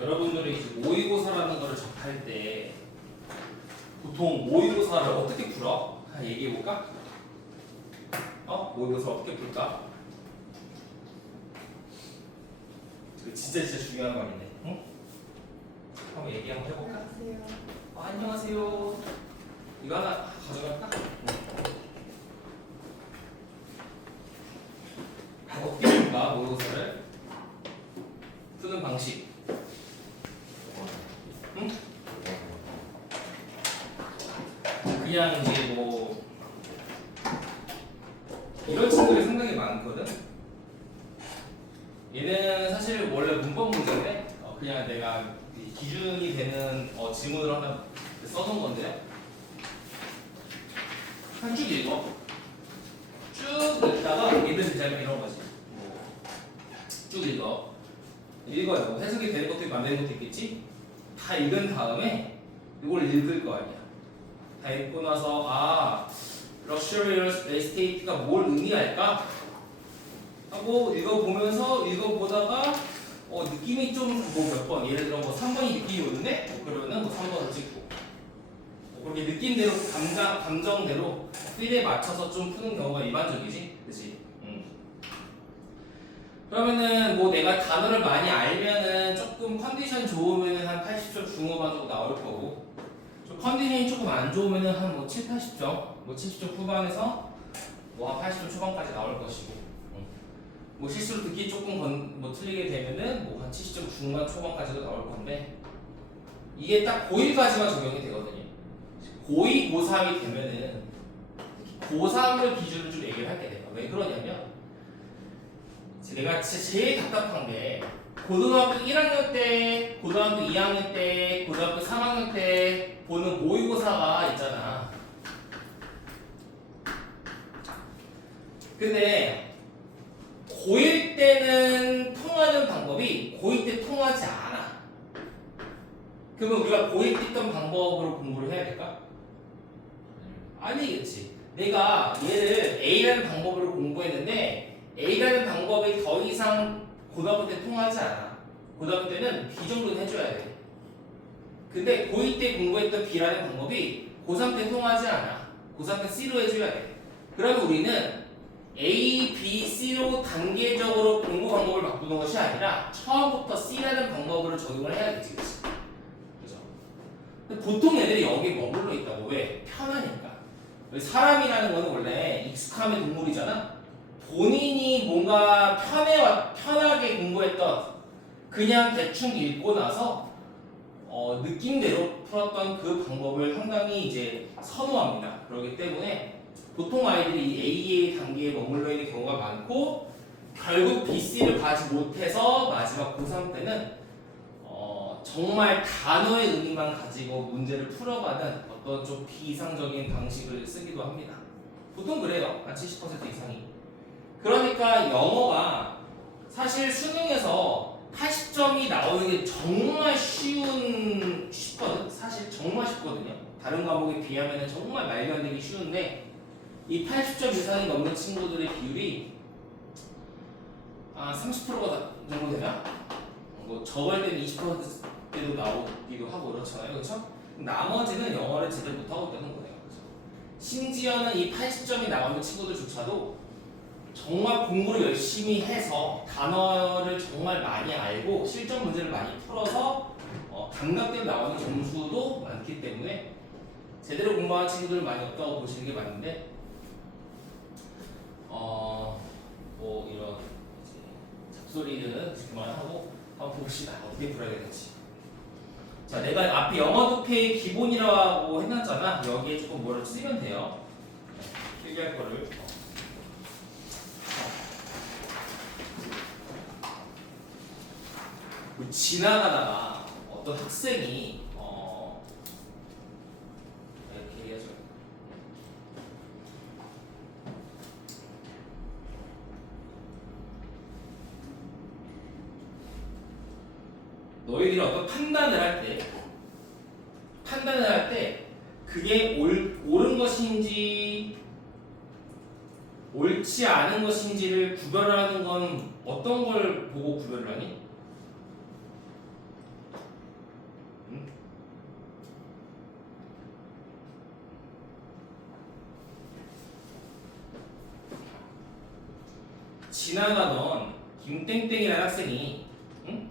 여러분들이 이제 모의고사라는 거를 접할 때 보통 모의고사를 어떻게 풀어? 한 얘기해볼까? 모의고사 어떻게 풀까? 이거 진짜 중요한 말이네. 응? 한번 얘기 한번 해볼까? 안녕하세요. 안녕하세요. 이거 하나 가져갈까? 어떻게 풀까? 모의고사를 푸는 방식. 응? 그냥 이제 뭐 이런 친구들이 상당히 많거든. 얘는 사실 원래 문법 문제인데 그냥 내가 기준이 되는 지문을 하나 써놓은 건데 한 쭉 읽어. 쭉 읽다가 얘들 제자리 이런 거지. 쭉 읽어. 읽어요. 뭐 해석이 되는 것도 있고 안 되는 것도 있겠지. 다 읽은 다음에 이걸 읽을 거 아니야. 다 읽고 나서 luxurious estate가 뭘 의미할까? 하고 읽어보다가 느낌이 좀 몇 번, 예를 들어 3번이 느낌이 오는데 그러면은 3번을 찍고 그렇게 느낌대로 감정대로 필에 맞춰서 좀 푸는 경우가 일반적이지, 그렇지? 그러면은 뭐 내가 단어를 많이 알면은 조금 컨디션 좋으면은 한 80점 중후반 정도 나올 거고, 좀 컨디션이 조금 안 좋으면은 한 뭐 7, 80점, 뭐 70점 후반에서 뭐 한 80점 초반까지 나올 것이고, 뭐 실수로 듣기 조금 뭐 틀리게 되면은 뭐 한 70점 중반 초반까지도 나올 건데, 이게 딱 고1까지만 적용이 되거든요. 고2, 고3이 되면은 고3을 기준으로 좀 얘기를 할게 돼요. 왜 그러냐면 내가 진짜 제일 답답한 게 고등학교 1학년 때, 고등학교 2학년 때, 고등학교 3학년 때 보는 모의고사가 있잖아. 근데 고1 때는 통하는 방법이 고2 때 통하지 않아. 그러면 우리가 고1 때 했던 방법으로 공부를 해야 될까? 아니겠지. 내가 얘를 A라는 방법으로 공부했는데 A라는 방법이 더 이상 고등학교 때 통하지 않아. 고등학교 때는 B 정도는 해줘야 돼. 근데 고2 때 공부했던 B라는 방법이 고3 때 통하지 않아. 고3 때 C로 해줘야 돼. 그러면 우리는 A, B, C로 단계적으로 공부 방법을 바꾸는 것이 아니라 처음부터 C라는 방법으로 적용을 해야겠지, 그치? 그죠? 근데 보통 애들이 여기에 머물러 있다고. 왜? 편하니까. 사람이라는 거는 원래 익숙함의 동물이잖아. 본인이 뭔가 편하게 공부했던, 그냥 대충 읽고 나서 느낌대로 풀었던 그 방법을 상당히 이제 선호합니다. 그렇기 때문에 보통 아이들이 이 AA 단계에 머물러 있는 경우가 많고, 결국 BC를 가지 못해서 마지막 고3 때는 정말 단어의 의미만 가지고 문제를 풀어가는 어떤 좀 비이상적인 방식을 쓰기도 합니다. 보통 그래요. 한 70% 이상이. 그러니까 영어가 사실 수능에서 80점이 나오는 게 정말 쉽거든. 사실 정말 쉽거든요. 다른 과목에 비하면 정말 말도 안 되기 쉬운데, 이 80점 이상이 넘는 친구들의 비율이 30%가 정도 되나? 뭐 적을 때는 20%대도 나오기도 하고 그렇잖아요. 그렇죠? 나머지는 영어를 제대로 못하고 있다는 거예요. 그렇죠? 심지어는 이 80점이 나오는 친구들조차도 정말 공부를 열심히 해서 단어를 정말 많이 알고 실전 문제를 많이 풀어서 감각대로 나오는 점수도 많기 때문에 제대로 공부한 친구들은 많이 없다고 보시는 게 맞는데, 뭐 이런 이제 잡소리는 그만하고 한번 봅시다. 어떻게 풀어야 되는지. 자, 내가 앞에 영어 독해의 기본이라고 해놨잖아. 여기에 조금 뭐를 쓰면 돼요. 필기할 거를. 지나가다가 어떤 학생이 이렇게 해야죠. 너희들이 어떤 판단을 할 때 그게 옳은 것인지 옳지 않은 것인지를 구별하는 건 어떤 걸 보고 구별을 하니? 지나가던 김땡땡이라는 학생이 응?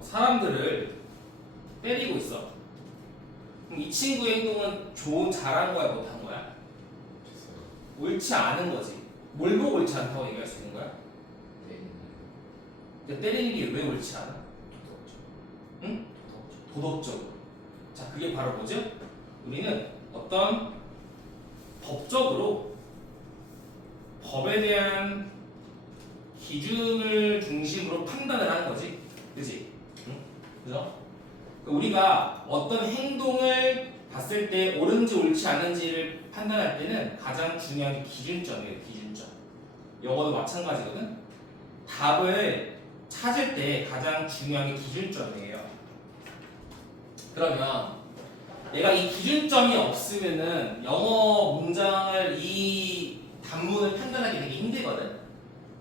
사람들을 때리고 있어. 그럼 이 친구의 행동은 잘한 거야, 못한 거야? 옳지 않은 거지. 뭘 보고 옳지 않다고 얘기할 수 있는 거야? 그러니까 때리는 게 왜 옳지 않아? 응? 도덕적으로. 자, 그게 바로 뭐죠? 우리는 어떤 법적으로 법에 대한 기준을 중심으로 판단을 하는 거지. 그지? 응? 그죠? 그러니까 우리가 어떤 행동을 봤을 때 옳은지 옳지 않은지를 판단할 때는 가장 중요한 게 기준점이에요. 기준점. 영어도 마찬가지거든. 답을 찾을 때 가장 중요한 게 기준점이에요. 그러면 내가 이 기준점이 없으면은 영어 문장을 이 단문을 판단하기 되게 힘들거든.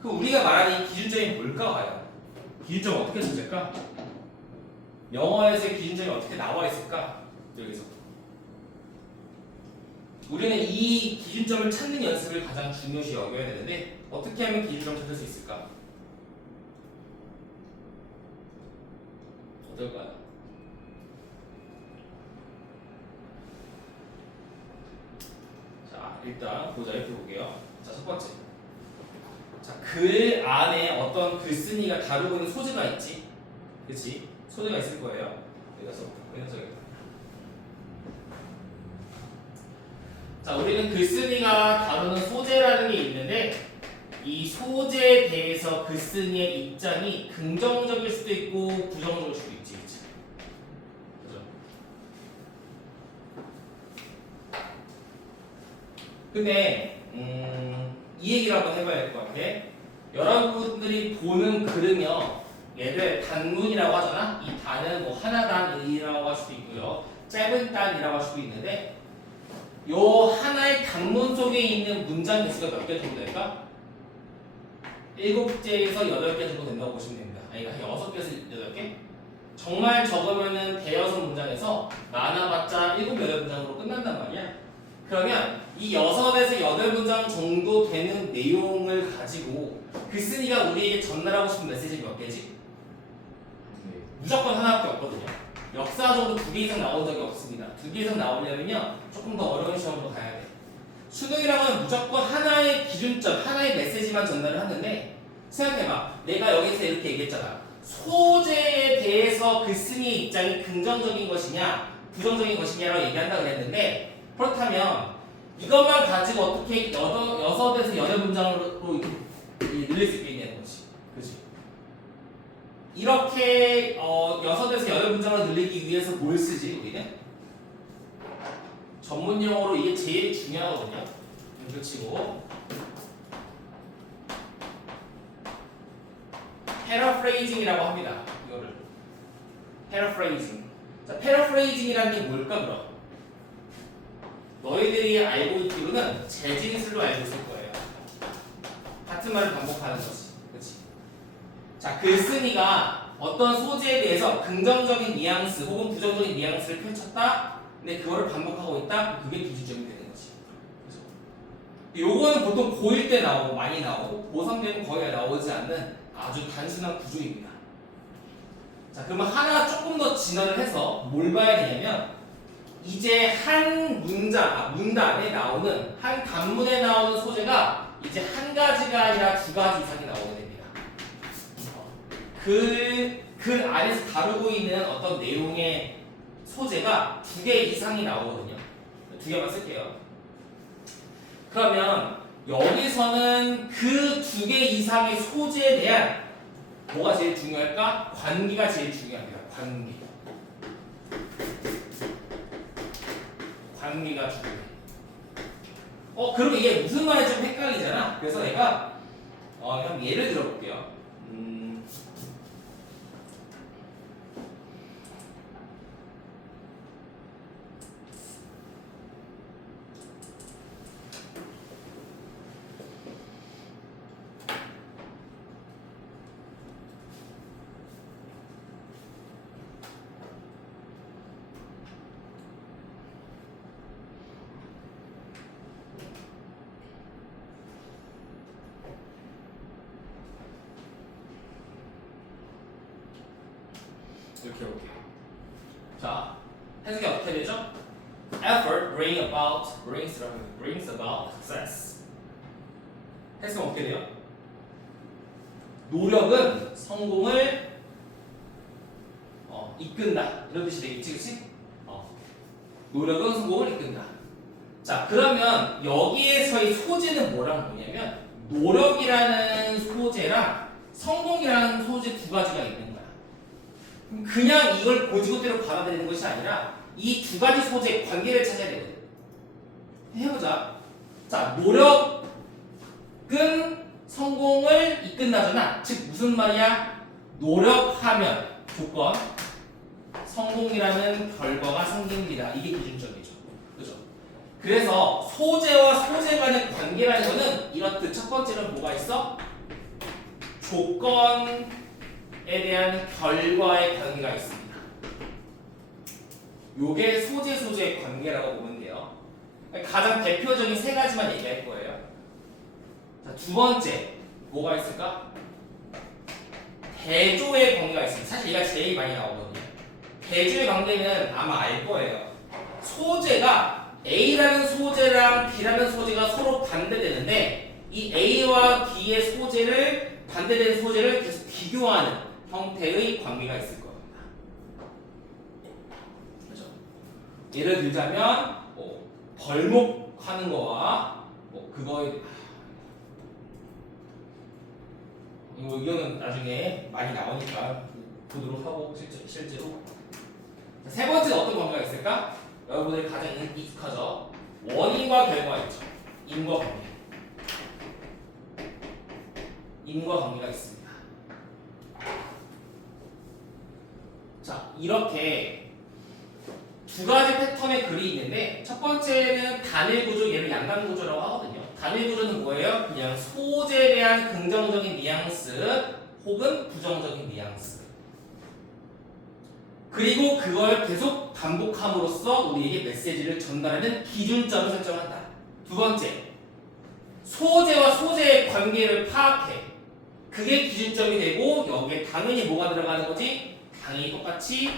그럼 우리가 말하는 이 기준점이 뭘까 봐요. 기준점 어떻게 찾을까? 영어에서의 기준점이 어떻게 나와 있을까? 여기서 우리는 이 기준점을 찾는 연습을 가장 중요시 여겨야 되는데 어떻게 하면 기준점을 찾을 수 있을까? 어떨까요? 자, 일단 보자. 이렇게 볼게요. 자, 첫 번째. 자, 글 안에 어떤 글쓴이가 다루고 있는 소재가 있지? 그치? 소재가 있을 거예요. 여기서 자, 우리는 글쓴이가 다루는 소재라는 게 있는데 이 소재에 대해서 글쓴이의 입장이 긍정적일 수도 있고 부정적일 수도 있지. 그치? 그죠? 근데 이 얘기를 한번 해봐야 될 것 같아. 여러분들이 보는 글은요, 얘를 단문이라고 하잖아. 이 단은 뭐 하나단이라고 할 수도 있고요, 짧은 단이라고 할 수도 있는데, 요 하나의 단문 속에 있는 문장 개수가 몇 개 정도 될까? 7개에서 8개 정도 된다고 보시면 됩니다. 아니, 그러니까 6개에서 8개? 정말 적으면은 대여섯 문장에서 많아봤자 7, 8문장으로 끝난단 말이야. 그러면 이 6에서 8문장 정도 되는 내용을 가지고 글쓴이가 우리에게 전달하고 싶은 메시지가 몇 개지? 무조건 하나밖에 없거든요. 역사적으로 2개 이상 나온 적이 없습니다. 2개 이상 나오려면요 조금 더 어려운 시험으로 가야 돼. 수능이라고 하면 무조건 하나의 기준점, 하나의 메시지만 전달을 하는데, 생각해봐. 내가 여기서 이렇게 얘기했잖아. 소재에 대해서 글쓴이의 입장이 긍정적인 것이냐 부정적인 것이냐라고 얘기한다고 그랬는데, 그렇다면 이것만 가지고 어떻게 6에서 8문장으로 늘릴 수 있겠냐는 거지. 그치? 이렇게 6에서 8문장을 늘리기 위해서 뭘 쓰지 우리는? 전문 용어로 이게 제일 중요하거든요. 이거 치고 패러프레이징이라고 합니다. 이거를 패러프레이징. 자, 패러프레이징이라는 게 뭘까 그럼? 너희들이 알고 있기로는 재진술로 알고 있을 거예요. 같은 말을 반복하는 거지. 그렇지? 자, 글쓴이가 어떤 소재에 대해서 긍정적인 뉘앙스 혹은 부정적인 뉘앙스를 펼쳤다. 근데 그거를 반복하고 있다. 그게 기준점이 되는 거지. 그렇죠? 요거는 보통 고1 때 나오고 많이 나오고 고3 때는 거의 나오지 않는 아주 단순한 구조입니다. 자, 그러면 하나 조금 더 진화를 해서 뭘 봐야 되냐면, 이제 한 문단에 나오는, 한 단문에 나오는 소재가 이제 한 가지가 아니라 2가지 이상이 나오게 됩니다. 글 안에서 다루고 있는 어떤 내용의 소재가 2개 이상이 나오거든요. 2개만 쓸게요. 그러면 여기서는 그 2개 이상의 소재에 대한 뭐가 제일 중요할까? 관계가 제일 중요합니다. 관계가 중요해. 그럼 이게 무슨 말인지 좀 헷갈리잖아. 그래서 내가 형 예를 들어볼게요. 이렇게 해볼게요. 자, 해석이 어떻게 되죠? Effort brings about success. 해석은 어떻게 돼요? 노력은 성공을 이끈다. 이런 뜻이 되겠지, 그치? 노력은 성공을 이끈다. 자, 그러면 여기에서의 소재는 뭐랑 뭐냐면 노력이라는 소재랑 성공이라는 소재 두 가지가 있는 거야. 그냥 이걸 고지고대로 받아들이는 것이 아니라 이 두 가지 소재의 관계를 찾아야 되거든. 해보자. 자, 노력은 성공을 이끈다잖아. 즉 무슨 말이야? 노력하면 조건 성공이라는 결과가 생깁니다. 이게 기준점이죠. 그죠? 그래서 소재와 소재 간의 관계라는 거는 이렇듯 첫 번째는 뭐가 있어? 조건에 대한 결과의 관계가 있습니다. 요게 소재의 관계라고 보면 돼요. 가장 대표적인 세 가지만 얘기할 거예요. 자, 두 번째 뭐가 있을까? 대조의 관계가 있습니다. 사실 얘가 제일 많이 나오거든요. 대조의 관계는 아마 알 거예요. 소재가 A라는 소재랑 B라는 소재가 서로 반대되는데 이 A와 B의 소재를 반대되는 소재를 계속 비교하는 형태의 관계가 있을 겁니다. 그렇죠? 예를 들자면 벌목하는 거와 그거에 이거는 나중에 많이 나오니까 보도록 하고 실제로 세 번째는 어떤 관계가 있을까? 여러분들이 가장 익숙하죠? 원인과 결과가 있죠. 인과관계가 있습니다. 자, 이렇게 두 가지 패턴의 글이 있는데 첫 번째는 단일 구조, 얘를 양강 구조라고 하거든요. 단일 구조는 뭐예요? 그냥 소재에 대한 긍정적인 뉘앙스 혹은 부정적인 뉘앙스. 그리고 그걸 계속 반복함으로써 우리에게 메시지를 전달하는 기준점을 설정한다. 두 번째, 소재와 소재의 관계를 파악해. 그게 기준점이 되고 여기에 당연히 뭐가 들어가는 거지? 당연히 똑같이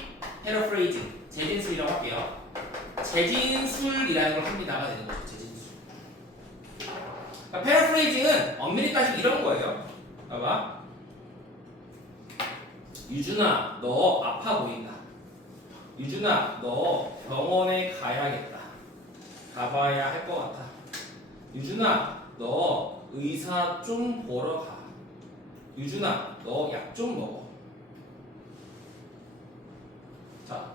패러프레이징, 재진술이라고 할게요. 재진술이라는 걸 합니다가 되는 거죠. 재진술. 그러니까 패러프레이징은 엄밀히 따지면 이런 거예요. 봐봐. 유준아, 너 아파 보인다. 유준아, 너 병원에 가야겠다. 가봐야 할 것 같아. 유준아, 너 의사 좀 보러 가. 유준아, 너 약 좀 먹어. 자,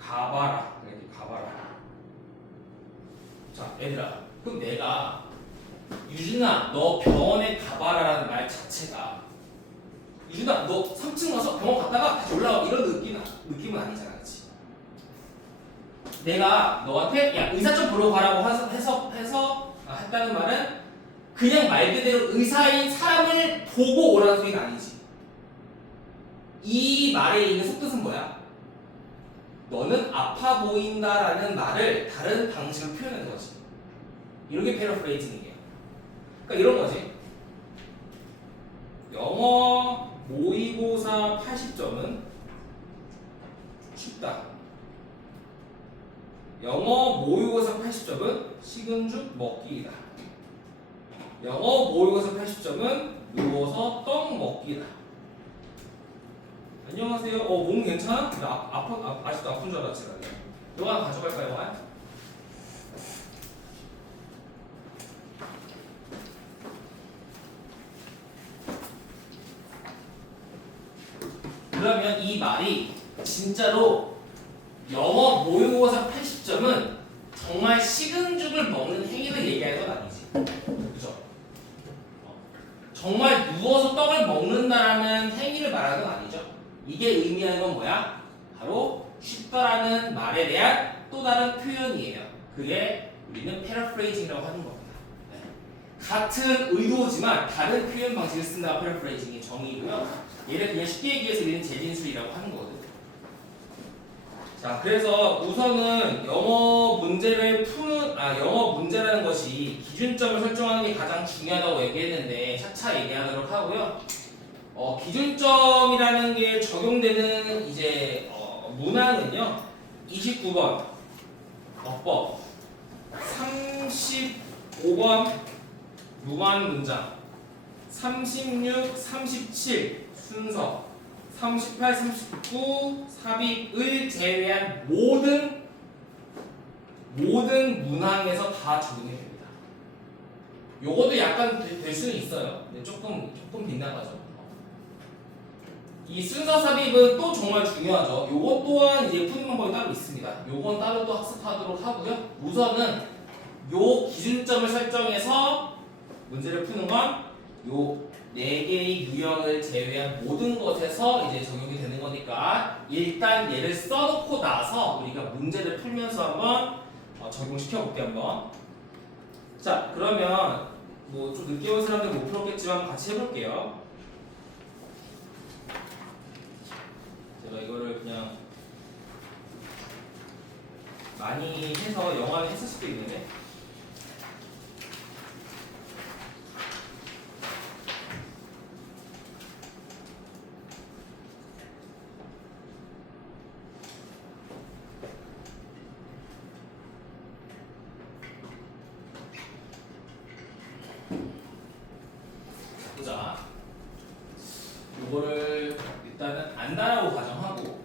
가봐라. 이렇게 가봐라. 자, 얘들아, 그럼 내가 유준아, 너 병원에 가봐라라는 말 자체가 유준아, 너 3층 와서 병원 갔다가 다시 올라와 이런 느낌은 아니잖아, 그렇지? 내가 너한테 야 의사 좀 보러 가라고 해서 했다는 말은 그냥 말 그대로 의사인 사람을 보고 오라는 소리는 아니지. 이 말에 있는 속뜻은 뭐야? 너는 아파 보인다라는 말을 다른 방식으로 표현하는 거지. 이런 게 패러프레이징이에요. 그러니까 이런 거지. 영어 모의고사 80점은 쉽다. 영어 모의고사 80점은 식은죽 먹기이다. 영어 모의고사 80점은 누워서 떡 먹기다. 안녕하세요. 몸 괜찮아? 나 아직도 아픈 줄 알았지. 이거 하나 가져갈까요, 영화? 그러면 이 말이 진짜로 영어 모의고사 80점은 정말 식은죽을 먹는 행위를 얘기하는 건 아니지. 그죠? 정말 누워서 떡을 먹는다라는 행위를 말하는 건 아니죠. 이게 의미하는 건 뭐야? 바로 쉽다라는 말에 대한 또 다른 표현이에요. 그게 우리는 패러프레이징이라고 하는 겁니다. 네. 같은 의도지만 다른 표현 방식을 쓴다가 패러프레이징의 정의이고요. 얘를 그냥 쉽게 얘기해서 우리는 재진술이라고 하는 거거든. 자, 그래서 우선은 영어 문제라는 것이 기준점을 설정하는 게 가장 중요하다고 얘기했는데 차차 얘기하도록 하고요. 기준점이라는 게 적용되는 이제 문항은요. 29번 어법, 35번 무한 문장, 36, 37 순서, 38, 39 삽입을 제외한 모든 문항에서 다 적용이 됩니다. 요것도 약간 될 수는 있어요. 근데 조금 빗나가죠. 이 순서 삽입은 또 정말 중요하죠. 요것 또한 이제 푸는 방법이 따로 있습니다. 요건 따로 또 학습하도록 하고요. 우선은 요 기준점을 설정해서 문제를 푸는 건 요 4개의 유형을 제외한 모든 것에서 이제 적용이 되는 거니까 일단 얘를 써놓고 나서 우리가 문제를 풀면서 한번 적용시켜 볼게요. 한번. 자, 그러면 뭐 좀 늦게 온 사람들 못 풀었겠지만 같이 해볼게요. 제가 이거를 그냥 많이 해서 영화는 했을 수도 있는데 보자. 요거를 일단은 안 나라고 가정하고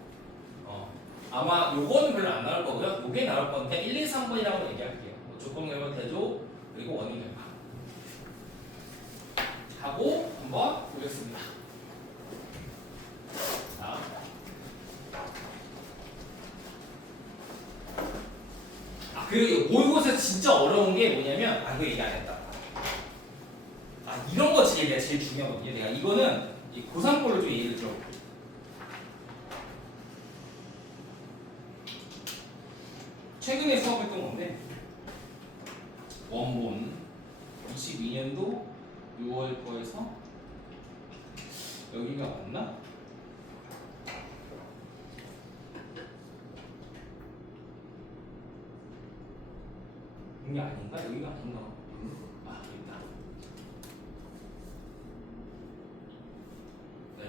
아마 요거는 별로 안 나올 거고요. 요게 나올 건데 1, 2, 3번이라고 얘기할게요. 조건 결과 대조 그리고 원인 결과 하고 한번 보겠습니다. 자, 그리고 모의고사에서 진짜 어려운 게 뭐냐면 이거 얘기 안 했다. 이런 거 제일 중요하거든요. 내가 이거는 고3 걸로 좀 얘기를 들어볼게요. 최근에 수업했던 건데 원본 22년도 6월 거에서 여기가 맞나? 이게 아닌가? 여기가 아닌가? 여기다.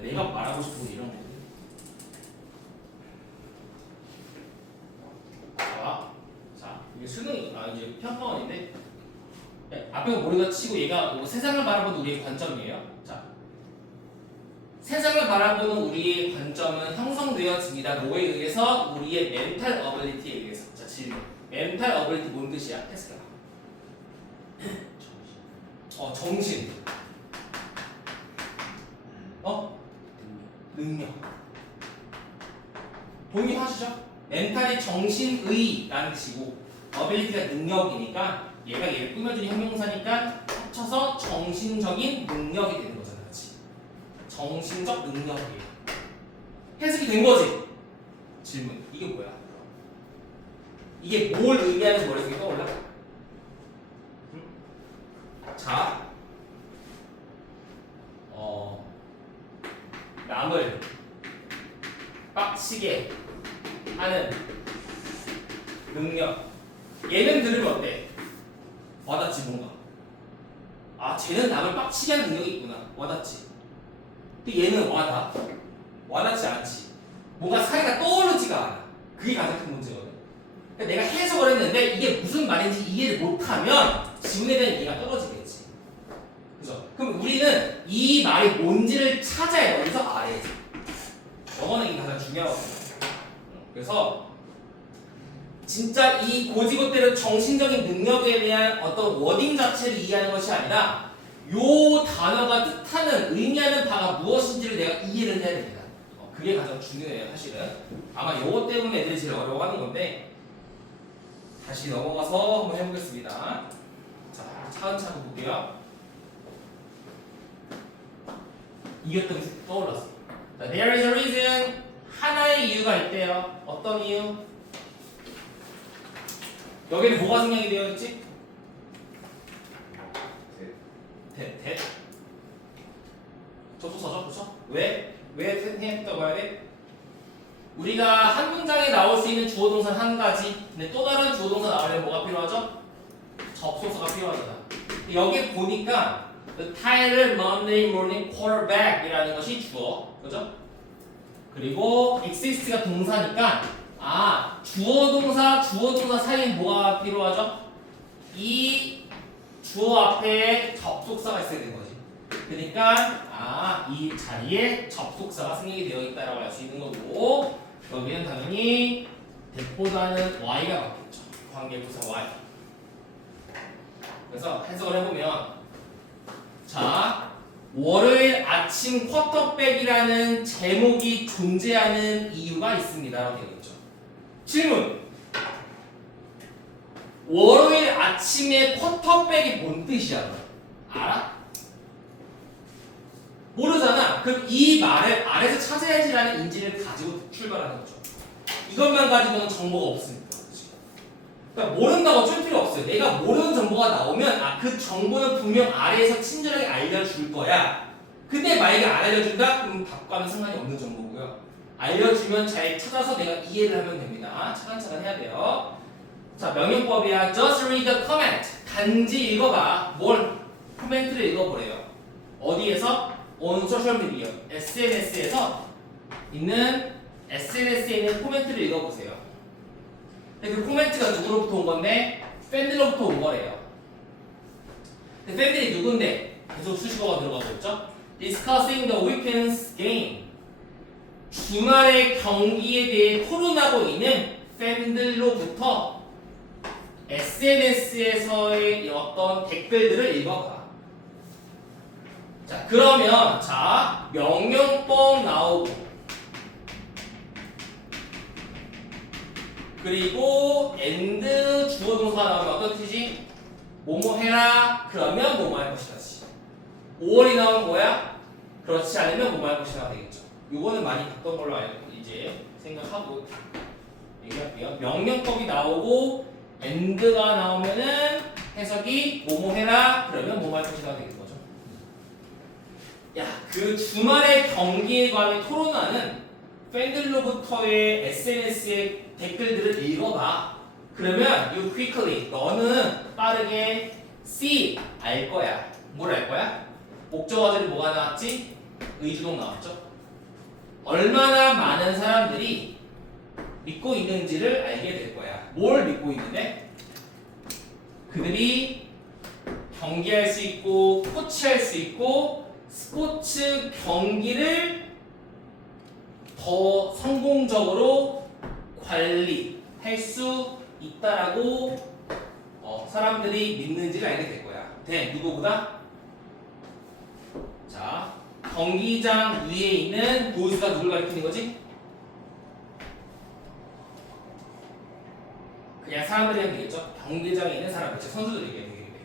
내가 말하고 싶은 건 이런 거거든. 자, 이게 수능 이제 평가원인데 앞에가 모르가 치고 얘가 뭐 세상을 바라보는 우리의 관점이에요. 자, 세상을 바라보는 우리의 관점은 형성되어집니다. 뭐에 의해서? 우리의 멘탈 어빌리티에 의해서. 자, 질문. 멘탈 어빌리티 뭔 뜻이야? 테스트가. 정신. 능력. 동의하시죠? 멘탈이 정신의라는 뜻이고 어빌리티가 능력이니까 얘가 얘를 꾸며준 형용사니까 합쳐서 정신적인 능력이 되는 거잖아. 그렇지? 정신적 능력이에요. 해석이 된 거지? 질문. 이게 뭐야? 이게 뭘 의미하는 머릿속에 떠올라? 자, 남을 빡치게 하는 능력. 얘는 들으면 어때? 와닿지 뭔가. 쟤는 남을 빡치게 하는 능력이 있구나. 와닿지. 근데 얘는 와닿지 않지. 뭔가 사이가 떠오르지가 않아. 그게 가장 큰 문제거든. 그러니까 내가 해석을 했는데 이게 무슨 말인지 이해를 못하면 지문에 대한 이해가 떨어지겠지. 그죠? 그럼 우리는 이 말이 뭔지를 찾아야 돼. 어디서? 아래에서. 영어는 이게 가장 중요하거든요. 그래서 진짜 이 고지고대로 정신적인 능력에 대한 어떤 워딩 자체를 이해하는 것이 아니라 요 단어가 뜻하는 의미하는 바가 무엇인지를 내가 이해를 해야 됩니다. 그게 가장 중요해요. 사실은 아마 요거 때문에 애들이 제일 어려워하는 건데 다시 넘어가서 한번 해보겠습니다. 자, 차근차근 볼게요. 이겼던 게 떠올랐어. 자, there is a reason. 하나의 이유가 있대요. 어떤 이유? 여기는 뭐가 생략이 되어 있지? 대. 접속사죠, 그렇죠? 왜 생략했다고 봐야 돼? 우리가 한 문장에 나올 수 있는 주어 동사 한 가지. 근데 또 다른 주어 동사 나오려면 뭐가 필요하죠? 접속사가 필요하잖아. 여기 보니까 the title Monday morning quarterback이라는 것이 주어, 그죠? 그리고 exist가 동사니까 주어 동사 사이에 뭐가 필요하죠? 이 주어 앞에 접속사가 있어야 되는 거지. 그러니까 이 자리에 접속사가 생략이 되어 있다라고 할 수 있는 거고, 여기는 당연히 that보다는 y가 맞겠죠. 관계부사 y. 그래서 해석을 해보면, 자, 월요일 아침 쿼터백이라는 제목이 존재하는 이유가 있습니다라고 되어 있죠. 질문. 월요일 아침에 쿼터백이 뭔 뜻이야? 알아? 모르잖아. 그럼 이 말을 아래서 찾아야지라는 인지를 가지고 출발하는 거죠. 이것만 가지고는 정보가 없으니까. 그러니까 모른다고 어쩔 필요 없어요. 내가 모르는 정보가 나오면 그 정보는 분명 아래에서 친절하게 알려줄 거야. 근데 만약에 안 알려준다? 그럼 답과는 상관이 없는 정보고요. 알려주면 잘 찾아서 내가 이해를 하면 됩니다. 차근차근 해야 돼요. 자, 명령법이야. Just read the comment. 단지 읽어봐. 뭘? 코멘트를 읽어보래요. 어디에서? On social media. SNS에서 있는 SNS에 있는 코멘트를 읽어보세요. 근데 그 코멘트가 누구로부터 온 건데? 팬들로부터 온 거래요. 근데 팬들이 누군데? 계속 수식어가 들어가고 있죠? Discussing the weekend's game. 주말의 경기에 대해 토론하고 있는 팬들로부터 SNS에서의 어떤 댓글들을 읽어봐. 자, 그러면 명령법 나오고 그리고 and 주어 동사 나오면 어떤 뜻이지? 뭐뭐 해라 그러면 뭐뭐 할 것이다. 5월이 나오면 뭐야? 그렇지 않으면 뭐뭐 할 것이다 되겠죠. 요거는 많이 봤던 걸로 알고 이제 생각하고 얘기할게요. 명령법이 나오고 and가 나오면은 해석이 뭐뭐 해라 그러면 뭐뭐 할 것이다 되는 거죠. 야, 그 주말의 경기에 관해 토론하는 팬들로부터의 SNS의 댓글들을 읽어봐. 그러면 you quickly 너는 빠르게 see 알 거야. 뭘 알 거야? 목적어들이 뭐가 나왔지? 의주동 나왔죠. 얼마나 많은 사람들이 믿고 있는지를 알게 될 거야. 뭘 믿고 있는데? 그들이 경기할 수 있고 코치할 수 있고 스포츠 경기를 더 성공적으로 관리할 수 있다라고 사람들이 믿는지를 알게 될 거야. 누구보다? 자, 경기장 위에 있는 보수가 누굴 가리키는 거지? 그냥 사람들이 하면 되겠죠? 경기장에 있는 사람들, 즉 선수들이 얘기해야 되겠네.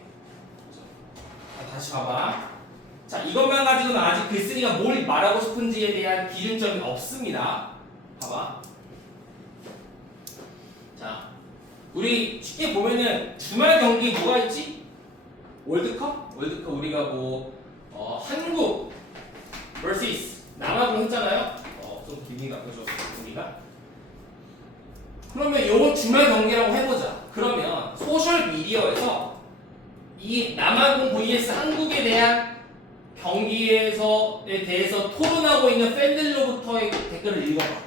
다시 봐봐. 자, 이것만 가지고는 아직 글쓴이가 뭘 말하고 싶은지에 대한 기준점이 없습니다. 봐봐. 자, 우리 쉽게 보면은 주말 경기 뭐가 있지? 월드컵? 월드컵 우리가 한국 vs 남아공 했잖아요. 좀 기분이 나쁘죠, 우리가. 그러면 요거 주말 경기라고 해보자. 그러면 소셜 미디어에서 이 남아공 vs 한국에 대한 경기에 대해서 토론하고 있는 팬들로부터의 댓글을 읽어봐.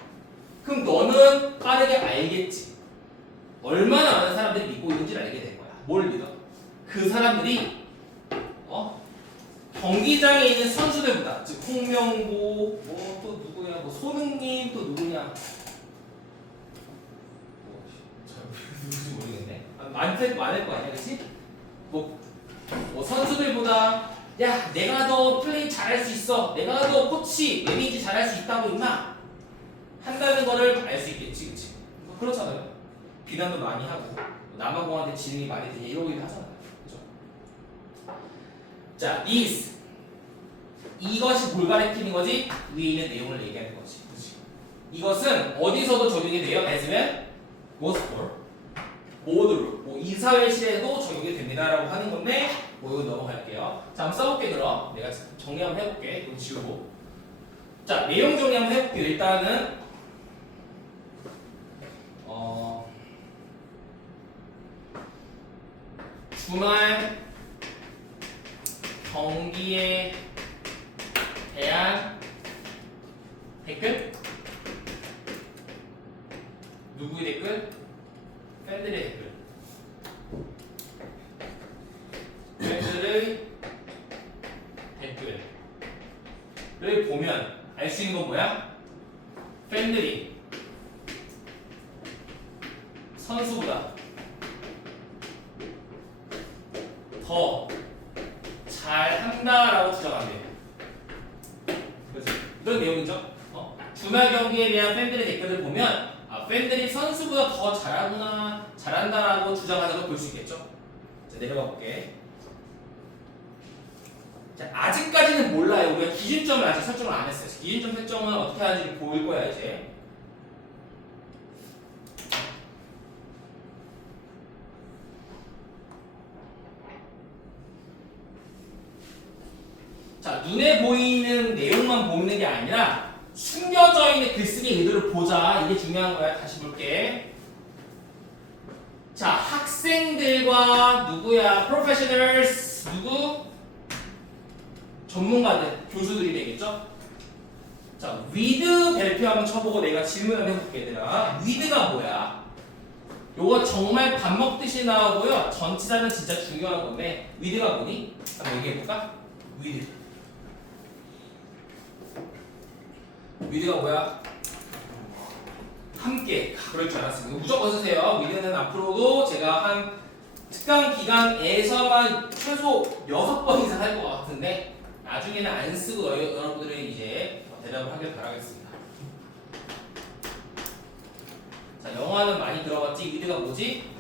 그럼 너는 빠르게 알겠지. 얼마나 많은 사람들이 믿고 있는지를 알게 될 거야. 뭘 믿어? 그 사람들이 경기장에 있는 선수들보다, 즉 홍명보, 또 누구야, 손흥민 또 누구냐, 누구지 모르겠네. 많을 거 아니야, 그렇지? 선수들보다 야, 내가 더 플레이 잘할 수 있어, 내가 더 코치, 매니지 잘할 수 있다고 임마 한다는 거를 알 수 있겠지, 그렇지? 그렇잖아요. 비난도 많이 하고 남아공한테 지능이 많이 되냐 이러기도 하잖아요. 자, this 이것이 뭘 가리키는 거지? 위에 있는 내용을 얘기하는 거지. 그치? 이것은 어디서도 적용이 돼요? as면 was for 모두로 이사회실에도 적용이 됩니다라고 하는 건데 이거 넘어갈게요. 자, 한번 써볼게. 그럼 내가 정리 한번 해볼게. 이거 지우고. 자, 내용 정리 한번 해볼게요. 일단은 주말 경기에 대한 댓글? 누구의 댓글? 팬들의 댓글. 팬들의 댓글을 보면 알 수 있는 건 뭐야? 팬들이 선수보다 더 잘한다라고 주장한대요. 그렇지? 이런 내용이죠. 주말 경기에 대한 팬들의 댓글을 보면 팬들이 선수보다 더 잘한다라고 주장하는 걸 볼 수 있겠죠. 자, 내려가 볼게. 자, 아직까지는 몰라요. 우리가 기준점을 아직 설정을 안 했어요. 기준점 설정은 어떻게 하는지 보일 거야 이제. 자, 눈에 보이는 내용만 보는 게 아니라 숨겨져 있는 글쓰기 의도를 보자. 이게 중요한 거야. 다시 볼게. 자, 학생들과 누구야? professionals 누구? 전문가들, 교수들이 되겠죠? 자, with 별표 한번 쳐보고 내가 질문 한번 해볼게 얘들아. with가 뭐야? 요거 정말 밥 먹듯이 나오고요. 전치사는 진짜 중요한 건데 with가 뭐니? 한번 얘기해볼까? with가 뭐야? 함께. 그럴 줄 알았어요. 무조건 쓰세요. with는 앞으로도 제가 한 특강 기간에서만 최소 6번 이상 할 것 같은데 나중에는 안 쓰고 여러분들은 이제 대답을 하길 바라겠습니다. 자, 영화는 많이 들어봤지? with가 뭐지?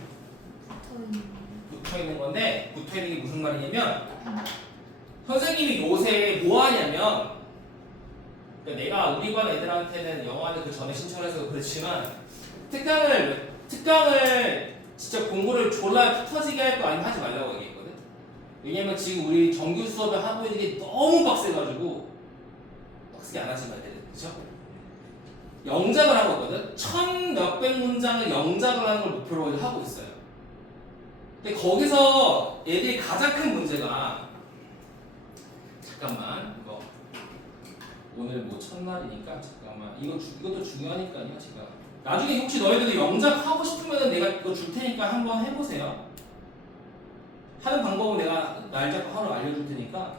붙어있는 건데 붙어있는 게 무슨 말이냐면 선생님이 요새 뭐 하냐면 그러니까 내가 우리 반 애들한테는 영화는 그 전에 신청해서 그렇지만 특강을 진짜 공부를 졸라 피 터지게 할 거 아니면 하지 말라고 얘기했거든. 왜냐면 지금 우리 정규 수업을 하고 있는 게 너무 빡세가지고 빡세게 안 하시면 안 되거든. 그쵸? 영작을 하고 있거든. 1000몇백 문장을 영작을 하는 걸 목표로 하고 있어요. 근데 거기서 애들이 가장 큰 문제가 잠깐만 이거 오늘 뭐 첫날이니까 잠깐만 이것도 중요하니까요. 제가 나중에 혹시 너희들도 영작 하고 싶으면 내가 이거 줄 테니까 한번 해보세요. 하는 방법은 내가 날 잡고 하루 알려줄 테니까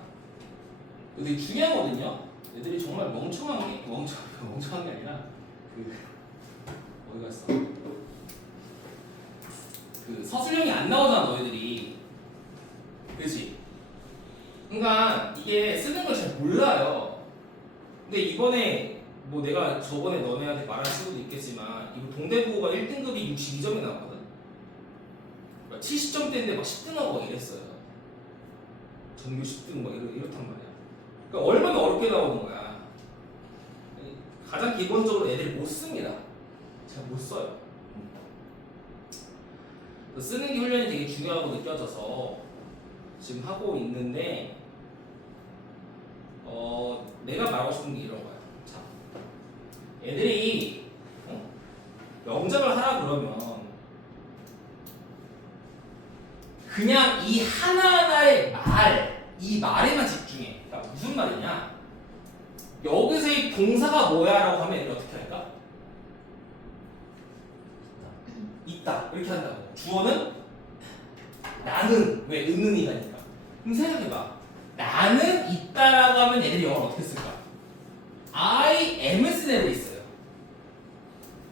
이거 되게 중요하거든요. 애들이 정말 멍청한 게 아니라 어디 갔어? 그 서술형이 안 나오잖아 너희들이. 그렇지? 그러니까 이게 쓰는 걸 잘 몰라요. 근데 이번에 뭐 내가 저번에 너네한테 말한 친구도 있겠지만 이거 동대국어가 1등급이 62점이 나왔거든. 70점대인데 막 10등하고 막 이랬어요. 전교 10등 막 이렇단 말이야. 그러니까 얼마나 어렵게 나오는 거야. 가장 기본적으로 애들이 못 씁니다. 잘 못 써요. 쓰는 게 훈련이 되게 중요하고 느껴져서 지금 하고 있는데 내가 말하고 싶은 게 이런 거야. 자, 애들이 영작을 하라 그러면 그냥 이 하나하나의 이 말에만 집중해. 그러니까 무슨 말이냐? 여기서의 동사가 뭐야라고 하면 애들 어떻게 할까? 있다 이렇게 한다고. 주어는 나는 왜 은은이가니까. 그럼 생각해봐. 나는 있다라고 하면 애들이 영어를 어떻게 쓸까? I am을 쓴 애들이 있어요.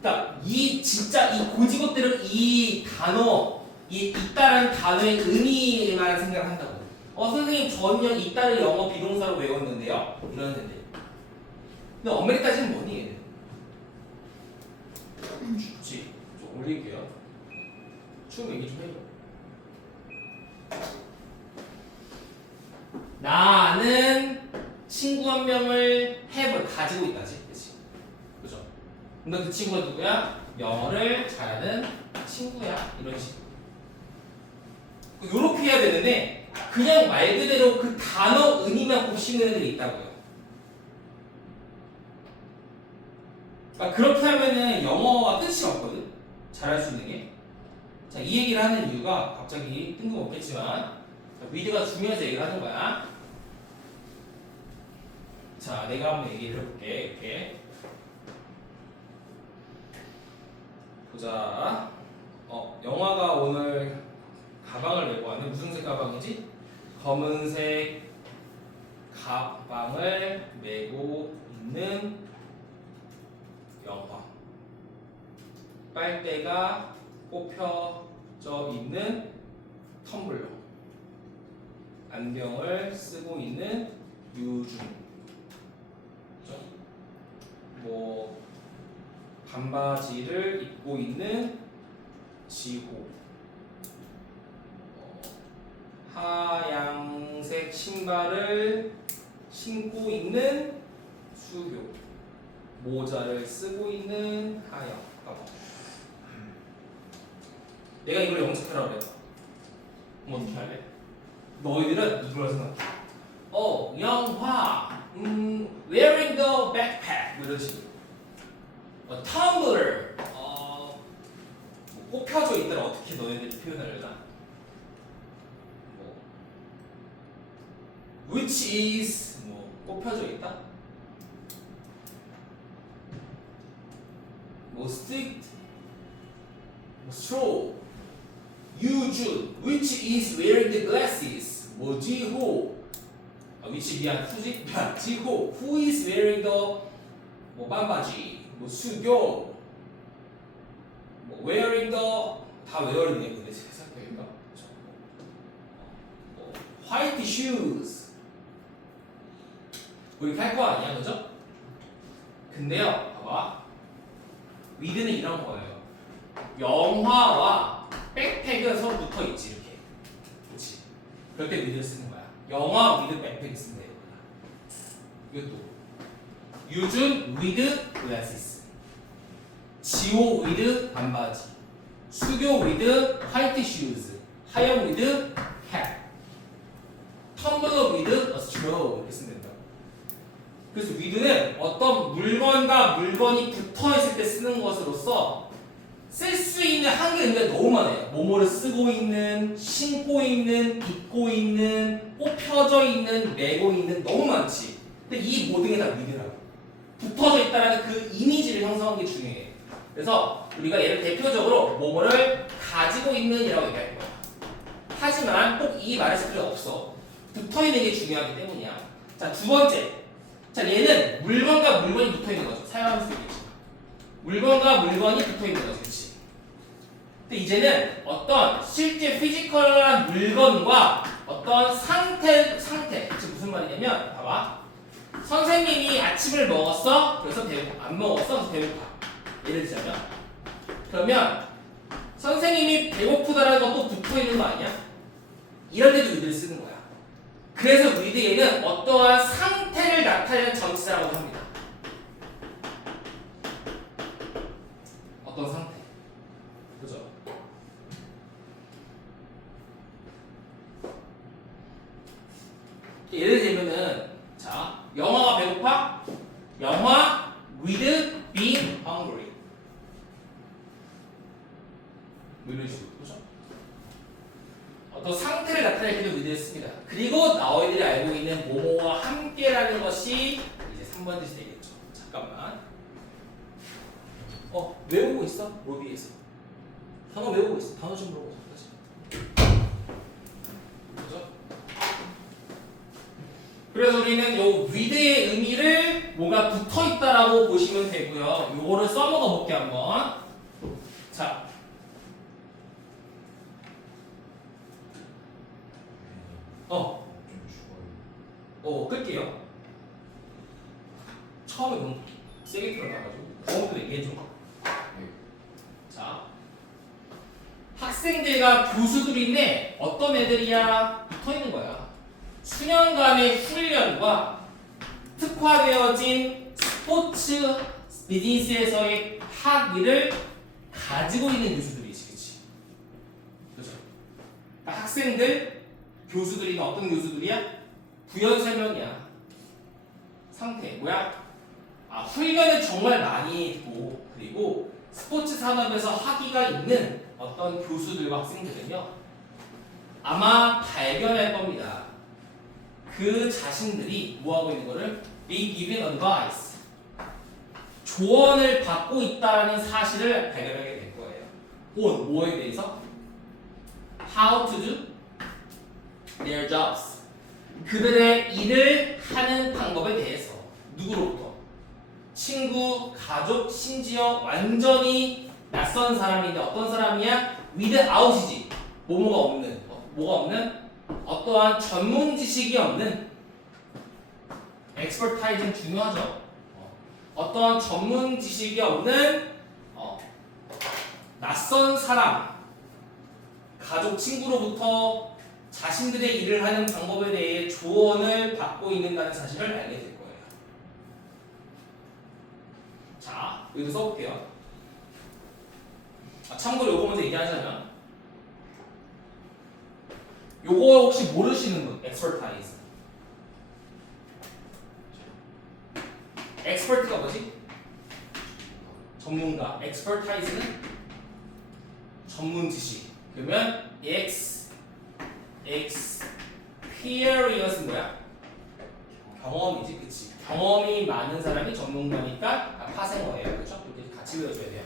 그러니까 진짜 이 고지것들은 이 단어 이 있다라는 단어의 의미만 생각을 한다고. 선생님 저는요 있다를 영어 비동사로 외웠는데요. 이런 애들. 근데 엄밀히 따지면 뭐니 얘는? 죽지. 좀 올릴게요. 춤 얘기 좀 해줘. 나는 친구 한 명을 가지고 있다지. 그치? 그죠? 근데 그 친구가 누구야? 영어를 잘하는 친구야. 이런 식으로. 요렇게 해야 되는데 그냥 말 그대로 그 단어 의미만 곱씹는 애들이 있다고요. 그러니까 그렇게 하면은 영어가 끝이 없거든. 잘할 수 있는 게. 자, 이 얘기를 하는 이유가 갑자기 뜬금없겠지만 위드가 중요해서 얘기를 하는 거야. 자, 내가 한번 얘기를 해볼게. 이렇게 보자. 영화가 오늘 가방을 메고 왔네. 무슨 색 가방이지? 검은색 가방을 메고 있는 영화. 빨대가 꼽혀져 있는 텀블러. 안경을 쓰고 있는 유준. 그죠? 뭐 반바지를 입고 있는 지호. 하양색 신발을 신고 있는 수교. 모자를 쓰고 있는 하영. 봐봐. 내가 이걸 영습하라고 그랬다. 그럼 어떻게 할래? 너희들은 이걸 생각해. 영화. Wearing the backpack. 뭐 이런 식으로. 텀블러. 뭐 꼽혀져 있더라. 어떻게 너희들이 표현하려나? Which is 뭐 꼽혀져 있다? 뭐 strict, 뭐 straw, 유준, which is wearing the glasses, 뭐 지호, which 미안 후지, 지호, who is wearing the 뭐 반바지, 뭐 수교, 뭐 wearing the 다 wearing이네 근데 생각해보니까 white shoes. 뭐 이렇게 할 거 아니야, 그죠? 근데요, 봐봐. 위드는 이런 거예요. 영화와 백팩은 서로 붙어 있지, 이렇게. 그렇지? 그럴 때 위드를 쓰는 거야. 영화 위드 백팩 쓰면 돼요. 이것도. 유준 위드 글래시스. 지호 위드 반바지. 수교 위드 화이트 슈즈. 하영 위드 캡. 텀블러 위드 스트로우 이렇게 쓰면 된다. 그래서 위드는 어떤 물건과 물건이 붙어 있을 때 쓰는 것으로서 쓸 수 있는 한계 의미가 너무 많아요. 뭐뭐를 쓰고 있는, 신고 있는, 입고 있는, 꼽혀져 있는, 메고 있는 너무 많지. 근데 이 모든 게 다 위드라고. 붙어져 있다는 그 이미지를 형성하는 게 중요해. 그래서 우리가 얘를 대표적으로 뭐뭐를 가지고 있는이라고 얘기할 거야. 하지만 꼭 이 말을 쓸 필요 없어. 붙어 있는 게 중요하기 때문이야. 자, 두 번째. 자, 얘는 물건과 물건이 붙어 있는 거죠. 사용할 수 있겠지. 물건과 물건이 붙어 있는 거지, 그렇지? 근데 이제는 어떤 실제 피지컬한 물건과 어떤 상태, 지금 무슨 말이냐면, 봐봐. 선생님이 아침을 먹었어. 그래서 배고파. 안 먹었어. 그래서 배고파. 예를 들자면, 그러면 선생님이 배고프다라는 것도 붙어 있는 거 아니야? 이럴 때도 위드를 쓰는 거야. 그래서 위드에는 어떠한 상태를 나타내는 전치사라고 합니다. 어떤 상태? 그죠? 예를 들면은 자, 영화가 배고파? 영화 with being hungry. 뭐 이런 식으로. 그죠? 어떤 상태를 나타낼 때도 위드를 씁니다. 그리고 너희들이 알고 있는 뭐뭐와 함께라는 것이 이제 3번 뜻이 되겠죠. 잠깐만. 외우고 있어? 로비에서. 단어 외우고 있어. 단어 좀 물어보자. 그죠? 그래서 우리는 요 with의 의미를 뭐가 붙어 있다라고 보시면 되고요. 요거를 써먹어 볼게 한번. 자. 끌게요. 처음에 너무 세게 들어가가지고 다음부터 얘기해줘. 자, 학생들과 교수들인데 어떤 애들이야? 붙어있는 거야. 수년간의 훈련과 특화되어진 스포츠 비즈니스에서의 학위를 가지고 있는 교수들이지, 그치? 그죠? 그러니까 학생들, 교수들이나 어떤 교수들이야? 부연 설명이야. 상태 뭐야? 훈련을 정말 많이 했고 그리고 스포츠 산업에서 학위가 있는 어떤 교수들과 학생들은요 아마 발견할 겁니다. 그 자신들이 뭐하고 있는 거를 be given advice. 조언을 받고 있다는 사실을 발견하게 될 거예요. on 뭐에 대해서? how to do their jobs. 그들의 일을 하는 방법에 대해서. 누구로부터? 친구, 가족, 심지어 완전히 낯선 사람인데 어떤 사람이야? without이지. 뭐뭐가 없는. 뭐가 없는? 어떠한 전문 지식이 없는. expertise는 중요하죠. 어떠한 전문 지식이 없는 낯선 사람, 가족, 친구로부터 자신들의 일을 하는 방법에 대해 조언을 받고 있는다는 사실을 알게 될 거예요. 자, 여기서 써볼게요. 참고로 요거 먼저 얘기하자면 요거 혹시 모르시는 분, expertise. expert가 뭐지? 전문가. expertise는 전문 지식. 그러면 experience는 뭐야? 경험이지, 그치? 경험이 많은 사람이 전문가니까 파생어예요, 그렇죠? 이렇게 같이 외워줘야 돼요.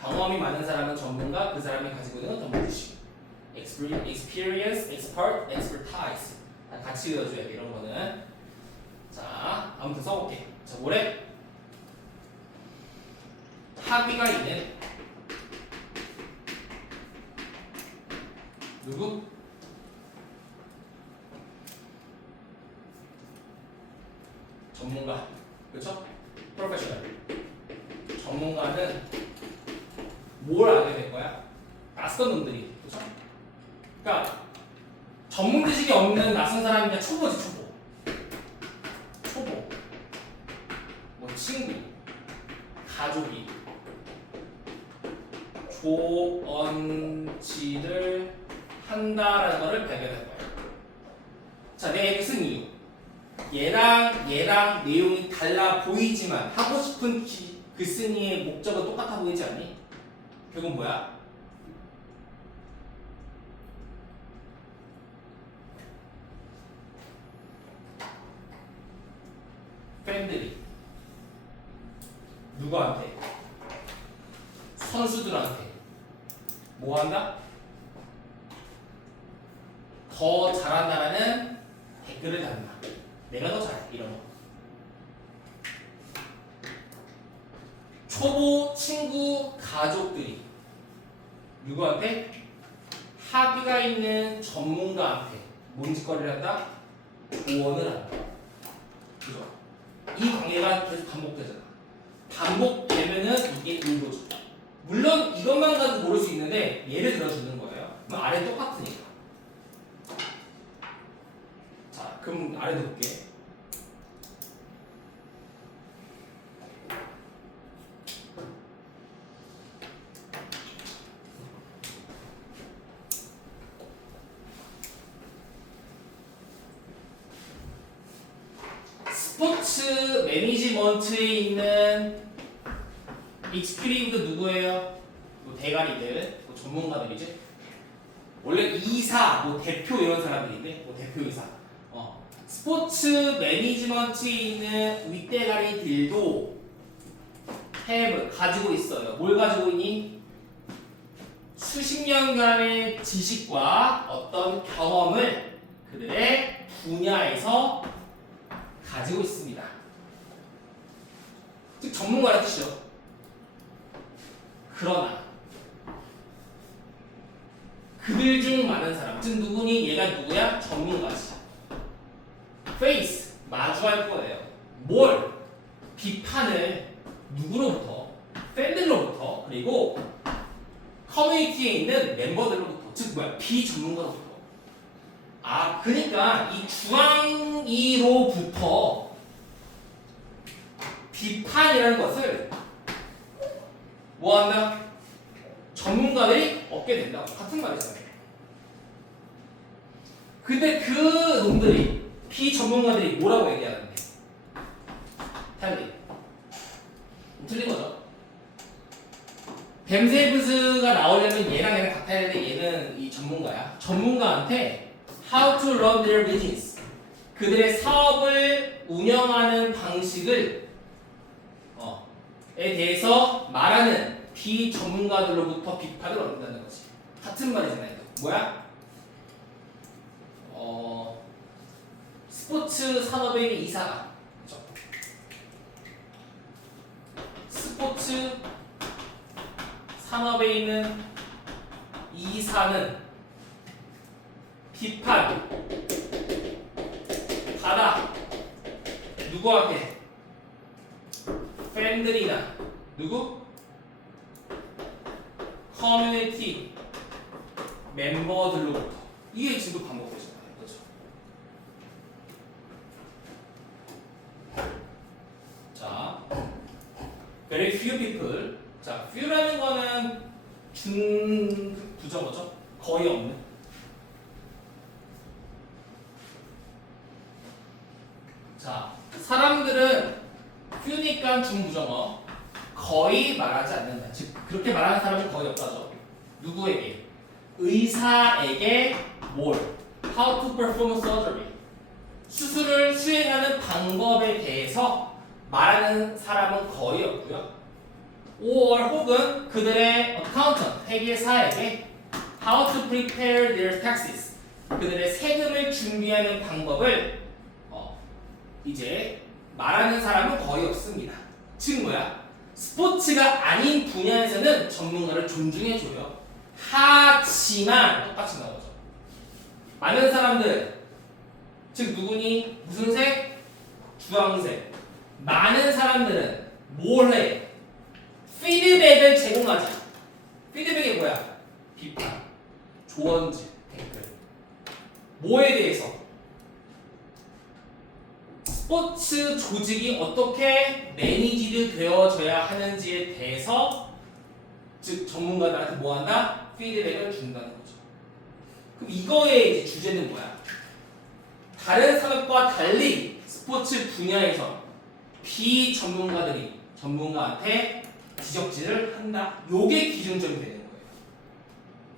경험이 많은 사람은 전문가, 그 사람이 가지고 있는 건 전문 지식. experience, expert, expertise. 같이 외워줘야 돼, 이런 거는. 자, 아무튼 써볼게. 자, 뭐래? 학위가 있는 누구? 전문가. 그렇죠? 프로페셔널. 전문가는 뭘 알게 될 거야? 낯선 놈들이. 그렇죠? 그러니까 전문 지식이 없는 낯선 사람이냐 초보지, 초보. 뭐 친구, 가족이 조언지를 한다라는 것을 발견할 거예요. 자, 내 무슨 이유? 얘랑 내용이 달라 보이지만 하고 싶은 그 쓴이의 목적은 똑같아 보이지 않니? 결국 뭐야? 팬들이 누구한테? 선수들한테 뭐 한다? 더 잘한다라는 댓글을 달다. 내가 더 잘해, 이런 거. 초보 친구 가족들이 누구한테? 학위가 있는 전문가한테 뭔 짓거리를 한다? 조언을 한다. 그죠? 이 관계가 계속 반복되잖아. 반복되면은 이게 의도죠. 물론 이것만 가지고 모를 수 있는데 예를 들어주는 거예요. 그럼 아래 똑같으니까. 자, 그럼 아래도 볼게. 스포츠 매니지먼트에 있는 익스큐리브도 누구예요? 뭐 대가리들, 뭐 전문가들이지. 원래 이사, 뭐 대표 이런 사람들인데, 뭐 대표이사. 스포츠 매니지먼트에 있는 윗대가리들도 have 가지고 있어요. 뭘 가지고 있니? 수십 년간의 지식과 어떤 경험을 그들의 분야에서 가지고 있습니다. 즉 전문가라는 뜻이죠. 그러나 그들 중 많은 사람, 즉 누구니? 얘가 누구야? 전문가지. face, 마주할 거예요. 뭘? 비판을 누구로부터? 팬들로부터, 그리고 커뮤니티에 있는 멤버들로부터, 즉 뭐야? 비전문가로부터. 아, 그러니까 이 주황이로부터 비판이라는 것을 뭐 한다? 전문가들이 얻게 된다고. 같은 말이잖아요. 근데 그 놈들이, 비전문가들이 뭐라고 얘기하는데? 달리. 틀린 거죠. 뱀세이브스가 나오려면 얘랑 같아야 되는데 얘는 이 전문가야. 전문가한테 How to run their business. 그들의 사업을 운영하는 방식을 에 대해서 말하는 비전문가들로부터 비판을 얻는다는 거지. 같은 말이잖아요. 뭐야? 스포츠 산업의 이사가, 그렇죠? 스포츠 산업에 있는 이사는 비판 받아 누구한테? 팬들이나 누구? 커뮤니티 멤버들로부터. 이게 지금 반복되잖아요. 그렇죠? 자, very few people. 자, few라는 거는 부정어죠? 거의 없는. 자, 사람들은 few니까 중부정어. 거의 말하지 않는다. 즉 그렇게 말하는 사람은 거의 없다죠. 누구에게? 의사에게 뭘? How to perform surgery. 수술을 수행하는 방법에 대해서 말하는 사람은 거의 없고요. or 혹은 그들의 accountant, 회계사에게 how to prepare their taxes. 그들의 세금을 준비하는 방법을 이제 말하는 사람은 거의 없습니다. 즉 뭐야? 스포츠가 아닌 분야에서는 전문가를 존중해줘요. 하지만 똑같이 나오죠. 많은 사람들, 즉 누구니? 무슨 색? 주황색. 많은 사람들은 뭘 해? 피드백을 제공하지. 피드백이 뭐야? 비판, 조언지, 댓글. 뭐에 대해서? 스포츠 조직이 어떻게 매니지드 되어져야 하는지에 대해서, 즉 전문가들한테 뭐한다? 피드백을 준다는 거죠. 그럼 이거의 이제 주제는 뭐야? 다른 산업과 달리 스포츠 분야에서 비전문가들이 전문가한테 지적질을 한다. 요게 기준점이 되는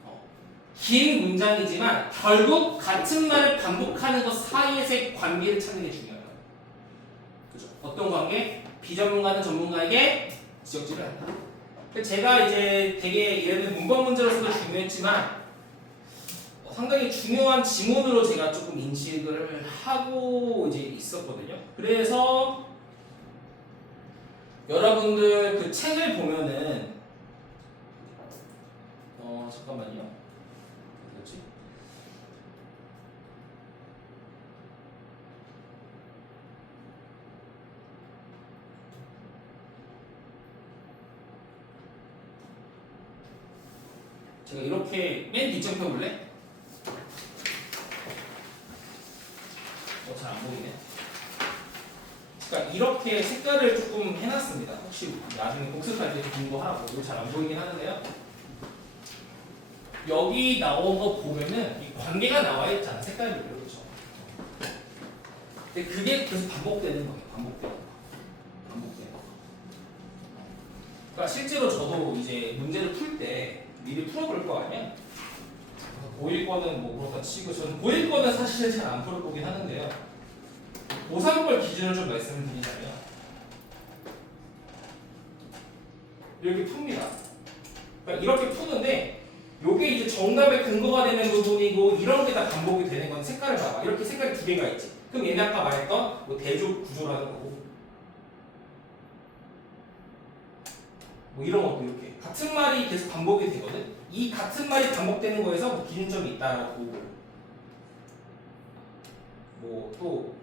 거예요. 긴 문장이지만 결국 같은 말을 반복하는 것 사이에서의 관계를 찾는 게 중요해요. 그죠? 어떤 관계? 비전문가는 전문가에게 지적질을 한다. 제가 이제 되게 예를 문법 문제로서도 중요했지만 상당히 중요한 지문으로 제가 조금 인식을 하고 이제 있었거든요. 그래서 여러분들 그 책을 보면은 잠깐만요. 뭐지? 제가 이렇게 맨 뒷점 펴볼래? 잘 안 보이네. 그러니까 이렇게 색깔을 조금 해놨습니다. 혹시 나중에 복습할 때 공부하라고. 이거 잘 안 보이긴 하는데요. 여기 나온 거 보면은 이 관계가 나와 있잖아. 색깔별로. 그렇죠? 근데 그게 계속 반복되는 거예요. 반복되는 거. 그러니까 실제로 저도 이제 문제를 풀 때 미리 풀어볼 거 아니야? 고1 거는 뭐 그렇다 치고 저는 고1 거는 사실은 잘 안 풀어보긴 하는데요. 고3 걸 기준으로 좀 말씀을 드리자면 이렇게 풉니다. 그러니까 이렇게 푸는데 요게 이제 정답의 근거가 되는 부분이고 이런 게 다 반복이 되는 건 색깔을 봐봐. 이렇게 색깔이 두 개가 있지. 그럼 얘는 아까 말했던 뭐 대조 구조라는 거고 뭐 이런 것도 이렇게 같은 말이 계속 반복이 되거든. 이 같은 말이 반복되는 거에서 뭐 기준점이 있다라고 보고 뭐 또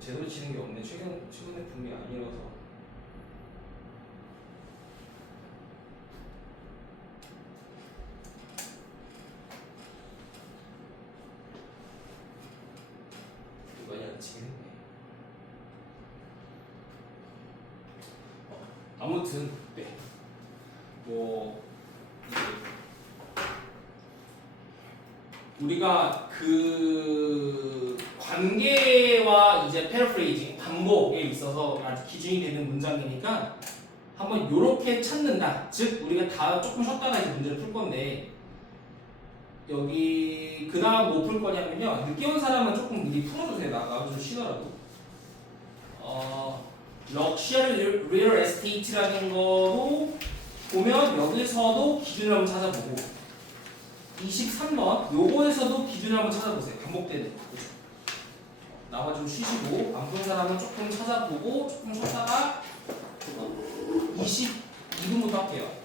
제대로 치는 게 없네. 최근에 분이 아니라서. 이번에 안 치겠네. 아무튼 네. 뭐 이제 우리가 그 관계와 이제 패러프레이징 반복에 있어서 아주 기준이 되는 문장이니까 한번 요렇게 찾는다. 즉 우리가 다 조금 쉬었다가 이제 문제를 풀 건데 여기 그 다음 뭐 풀 거냐면요. 늦게 온 사람은 조금 미리 풀어주세요. 나가 좀 쉬더라도. 럭셔리 리얼 에스테이트라는 거로 보면 여기서도 기준을 한번 찾아보고 23번 요거에서도 기준을 한번 찾아보세요. 반복되는 거. 그죠? 나와 좀 쉬시고 안 푼 사람은 조금 찾아보고 조금 쉬다가 22분부터 할게요.